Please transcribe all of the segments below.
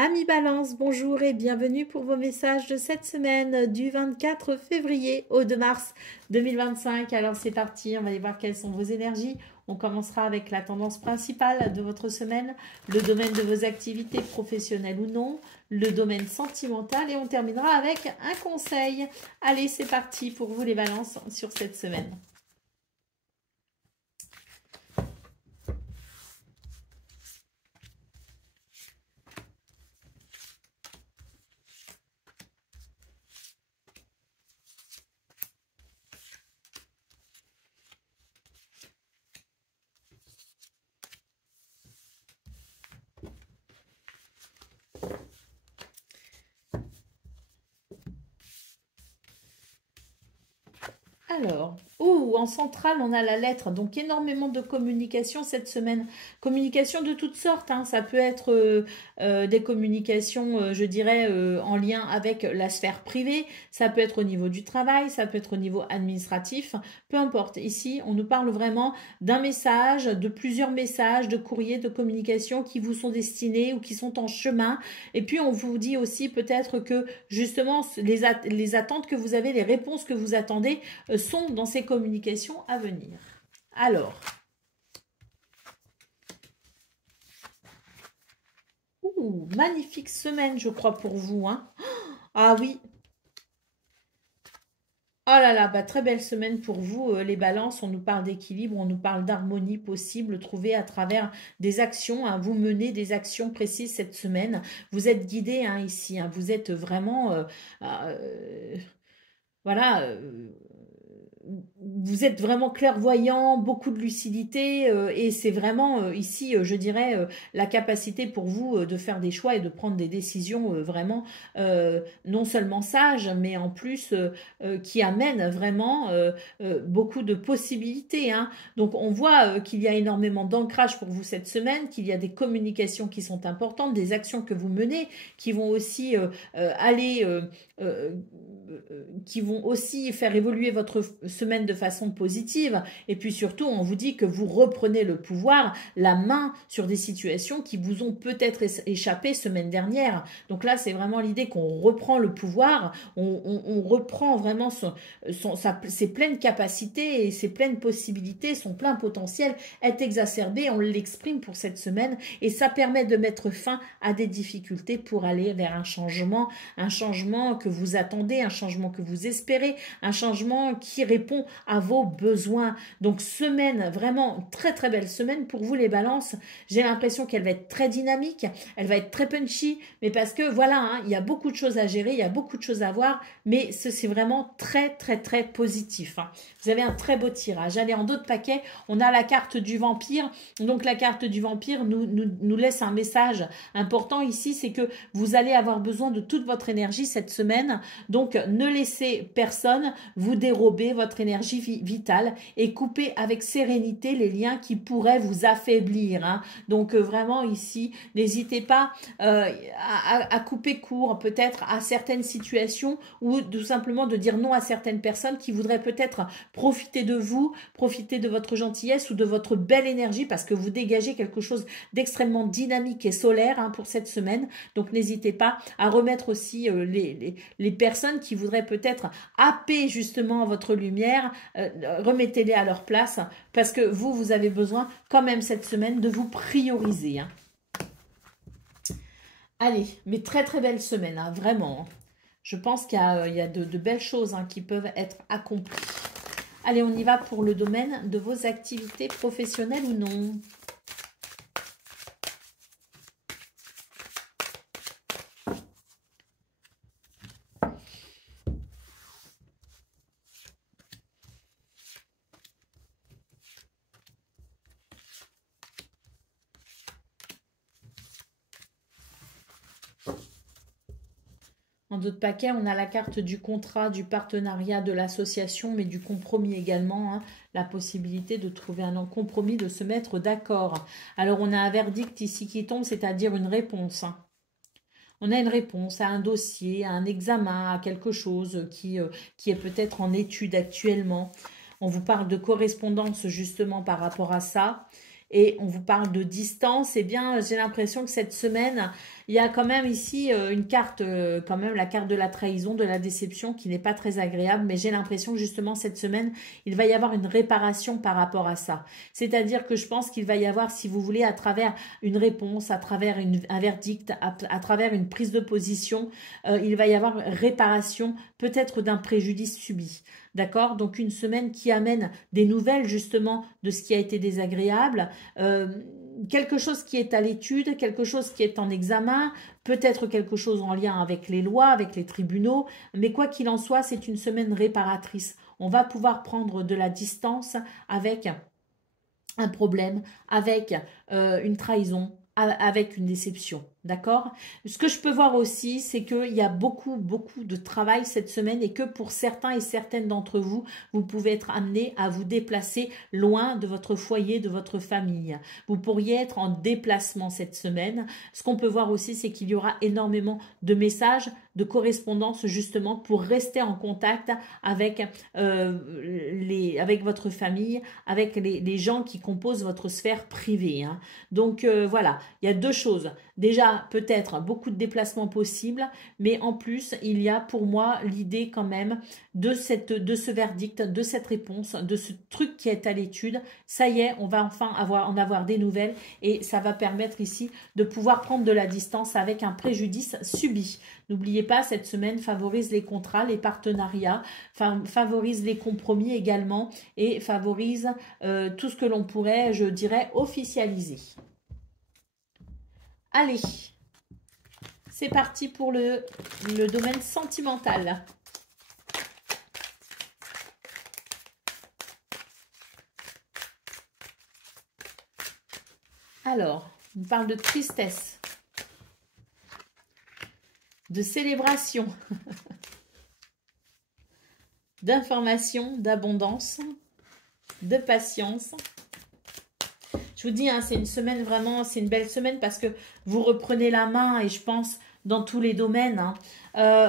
Amis Balance, bonjour et bienvenue pour vos messages de cette semaine du 24 février au 2 mars 2025. Alors c'est parti, on va aller voir quelles sont vos énergies. On commencera avec la tendance principale de votre semaine, le domaine de vos activités professionnelles ou non, le domaine sentimental et on terminera avec un conseil. Allez, c'est parti pour vous les balances sur cette semaine. Alors, en centrale, on a la lettre, donc énormément de communication cette semaine. Communication de toutes sortes, hein. Ça peut être des communications, je dirais, en lien avec la sphère privée, ça peut être au niveau du travail, ça peut être au niveau administratif, peu importe. Ici, on nous parle vraiment d'un message, de plusieurs messages, de courriers, de communication qui vous sont destinés ou qui sont en chemin. Et puis, on vous dit aussi peut-être que justement, les attentes que vous avez, les réponses que vous attendez, sont dans ces communications à venir. Alors, magnifique semaine, je crois, pour vous. Hein. Ah oui. Oh là là, bah, très belle semaine pour vous, les balances. On nous parle d'équilibre, on nous parle d'harmonie possible trouvée à travers des actions. Hein. Vous menez des actions précises cette semaine. Vous êtes guidé hein, ici. Hein. Vous êtes vraiment... voilà, vous êtes vraiment clairvoyant, beaucoup de lucidité et c'est vraiment ici, je dirais, la capacité pour vous de faire des choix et de prendre des décisions vraiment non seulement sages, mais en plus qui amènent vraiment beaucoup de possibilités. Hein. Donc on voit qu'il y a énormément d'ancrage pour vous cette semaine, qu'il y a des communications qui sont importantes, des actions que vous menez qui vont aussi aller... qui vont aussi faire évoluer votre semaine de façon positive. Et puis surtout, on vous dit que vous reprenez le pouvoir, la main sur des situations qui vous ont peut-être échappé semaine dernière. Donc là, c'est vraiment l'idée qu'on reprend le pouvoir, on reprend vraiment ses pleines capacités et ses pleines possibilités, son plein potentiel est exacerbé, on l'exprime pour cette semaine et ça permet de mettre fin à des difficultés pour aller vers un changement que vous attendez, un changement que vous espérez, un changement qui répond à vos besoins. Donc semaine, vraiment très très belle semaine pour vous les balances. J'ai l'impression qu'elle va être très dynamique, elle va être très punchy, mais parce que voilà, hein, il y a beaucoup de choses à gérer, il y a beaucoup de choses à voir, mais c'est vraiment très très très positif. Hein. Vous avez un très beau tirage. Allez, en d'autres paquets, on a la carte du vampire. Donc la carte du vampire nous laisse un message important ici, c'est que vous allez avoir besoin de toute votre énergie cette semaine. Donc ne laissez personne vous dérober votre énergie vitale et coupez avec sérénité les liens qui pourraient vous affaiblir. Hein. Donc vraiment ici, n'hésitez pas à couper court peut-être à certaines situations ou tout simplement de dire non à certaines personnes qui voudraient peut-être profiter de vous, profiter de votre gentillesse ou de votre belle énergie parce que vous dégagez quelque chose d'extrêmement dynamique et solaire hein, pour cette semaine. Donc n'hésitez pas à remettre aussi les personnes qui voudraient peut-être happer justement votre lumière, remettez-les à leur place parce que vous avez besoin quand même cette semaine de vous prioriser. Hein. Allez, mais très très belle semaine, hein, vraiment. Je pense qu'il y a de belles choses hein, qui peuvent être accomplies. Allez, on y va pour le domaine de vos activités professionnelles ou non. En d'autres paquets, on a la carte du contrat, du partenariat, de l'association, mais du compromis également. Hein, la possibilité de trouver un compromis, de se mettre d'accord. Alors, on a un verdict ici qui tombe, c'est-à-dire une réponse. Hein. On a une réponse à un dossier, à un examen, à quelque chose qui est peut-être en étude actuellement. On vous parle de correspondance justement par rapport à ça. Et on vous parle de distance. Eh bien, j'ai l'impression que cette semaine, Il y a quand même ici une carte, quand même la carte de la trahison, de la déception qui n'est pas très agréable, mais j'ai l'impression que justement cette semaine, il va y avoir une réparation par rapport à ça. C'est-à-dire que je pense qu'il va y avoir, si vous voulez, à travers une réponse, à travers un verdict, à travers une prise de position, il va y avoir réparation peut-être d'un préjudice subi. D'accord? Donc une semaine qui amène des nouvelles justement de ce qui a été désagréable, quelque chose qui est à l'étude, quelque chose qui est en examen, peut-être quelque chose en lien avec les lois, avec les tribunaux, mais quoi qu'il en soit, c'est une semaine réparatrice. On va pouvoir prendre de la distance avec un problème, avec une trahison, avec une déception, d'accord? Ce que je peux voir aussi, c'est qu'il y a beaucoup de travail cette semaine et que pour certains et certaines d'entre vous, vous pouvez être amenés à vous déplacer loin de votre foyer, de votre famille. Vous pourriez être en déplacement cette semaine. Ce qu'on peut voir aussi, c'est qu'il y aura énormément de messages, de correspondances justement pour rester en contact avec, avec votre famille, avec les gens qui composent votre sphère privée, hein. Donc voilà, il y a deux choses. Déjà, peut-être beaucoup de déplacements possibles, mais en plus, il y a pour moi l'idée quand même de ce verdict, de cette réponse, de ce truc qui est à l'étude. Ça y est, on va enfin en avoir des nouvelles et ça va permettre ici de pouvoir prendre de la distance avec un préjudice subi. N'oubliez pas, cette semaine favorise les contrats, les partenariats, favorise les compromis également et favorise tout ce que l'on pourrait, je dirais, officialiser. Allez, c'est parti pour le domaine sentimental. Alors, on parle de tristesse, de célébration, d'information, d'abondance, de patience. Je vous dis, hein, c'est une semaine vraiment, c'est une belle semaine parce que vous reprenez la main et je pense dans tous les domaines. Hein.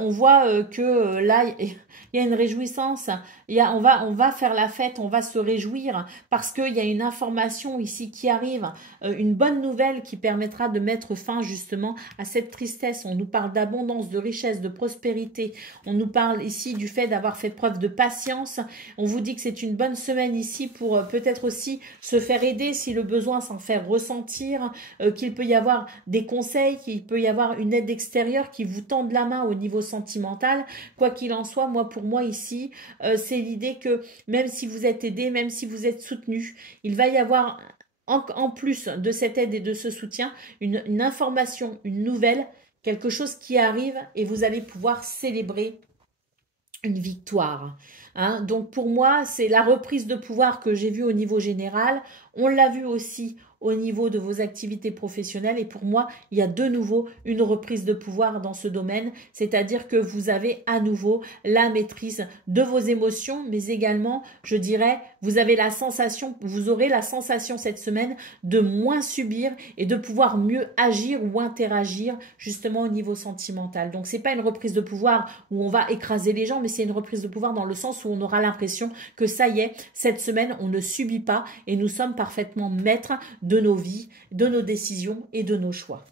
On voit que là, il y a une réjouissance. On va faire la fête, on va se réjouir parce qu'il y a une information ici qui arrive, une bonne nouvelle qui permettra de mettre fin justement à cette tristesse. On nous parle d'abondance, de richesse, de prospérité. On nous parle ici du fait d'avoir fait preuve de patience. On vous dit que c'est une bonne semaine ici pour peut-être aussi se faire aider si le besoin, s'en faire ressentir, qu'il peut y avoir des conseils, qu'il peut y avoir une aide extérieure qui vous tende la main au niveau sentimental. Quoi qu'il en soit, pour moi ici, c'est l'idée que même si vous êtes aidé, même si vous êtes soutenu, il va y avoir en plus de cette aide et de ce soutien, une information, une nouvelle, quelque chose qui arrive et vous allez pouvoir célébrer une victoire. Hein. Donc pour moi, c'est la reprise de pouvoir que j'ai vue au niveau général. On l'a vu aussi au niveau de vos activités professionnelles et pour moi, il y a de nouveau une reprise de pouvoir dans ce domaine, c'est-à-dire que vous avez à nouveau la maîtrise de vos émotions, mais également, je dirais, vous aurez la sensation cette semaine de moins subir et de pouvoir mieux agir ou interagir justement au niveau sentimental. Donc, c'est pas une reprise de pouvoir où on va écraser les gens, mais c'est une reprise de pouvoir dans le sens où on aura l'impression que ça y est, cette semaine, on ne subit pas et nous sommes parfaitement maîtres de nos vies, de nos décisions et de nos choix.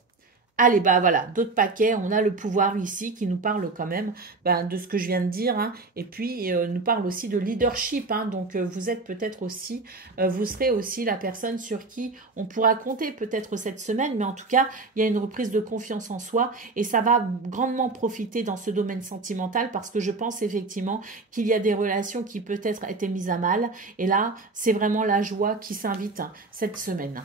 Allez, voilà, d'autres paquets, on a le pouvoir ici qui nous parle quand même de ce que je viens de dire, hein, et puis nous parle aussi de leadership, hein, donc vous êtes peut-être aussi, vous serez aussi la personne sur qui on pourra compter peut-être cette semaine, mais en tout cas, il y a une reprise de confiance en soi et ça va grandement profiter dans ce domaine sentimental parce que je pense effectivement qu'il y a des relations qui peut-être étaient mises à mal et là, c'est vraiment la joie qui s'invite cette semaine.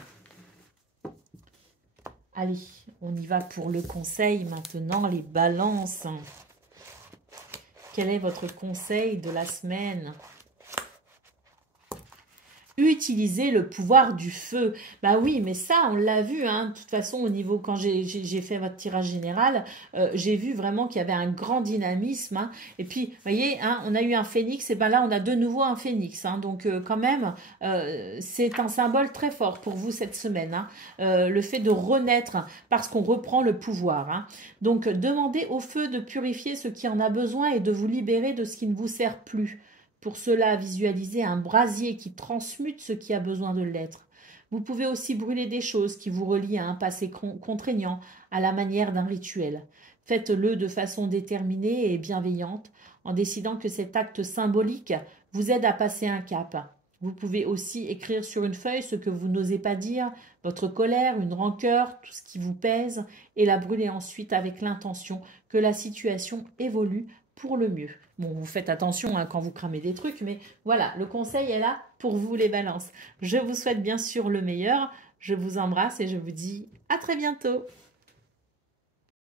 Allez, on y va pour le conseil maintenant, les balances. Quel est votre conseil de la semaine ? Utiliser le pouvoir du feu. Bah oui, mais ça, on l'a vu, hein. De toute façon, au niveau, quand j'ai fait votre tirage général, j'ai vu vraiment qu'il y avait un grand dynamisme. Hein. Et puis, vous voyez, hein, on a eu un phénix, et ben là, on a de nouveau un phénix. Hein. Donc, quand même, c'est un symbole très fort pour vous cette semaine. Hein. Le fait de renaître parce qu'on reprend le pouvoir. Hein. Donc, demandez au feu de purifier ce qui en a besoin et de vous libérer de ce qui ne vous sert plus. Pour cela, visualisez un brasier qui transmute ce qui a besoin de l'être. Vous pouvez aussi brûler des choses qui vous relient à un passé contraignant, à la manière d'un rituel. Faites-le de façon déterminée et bienveillante, en décidant que cet acte symbolique vous aide à passer un cap. Vous pouvez aussi écrire sur une feuille ce que vous n'osez pas dire, votre colère, une rancœur, tout ce qui vous pèse, et la brûler ensuite avec l'intention que la situation évolue pour le mieux. Bon, vous faites attention quand vous cramez des trucs, mais voilà, le conseil est là pour vous les balances. Je vous souhaite bien sûr le meilleur, je vous embrasse et je vous dis à très bientôt.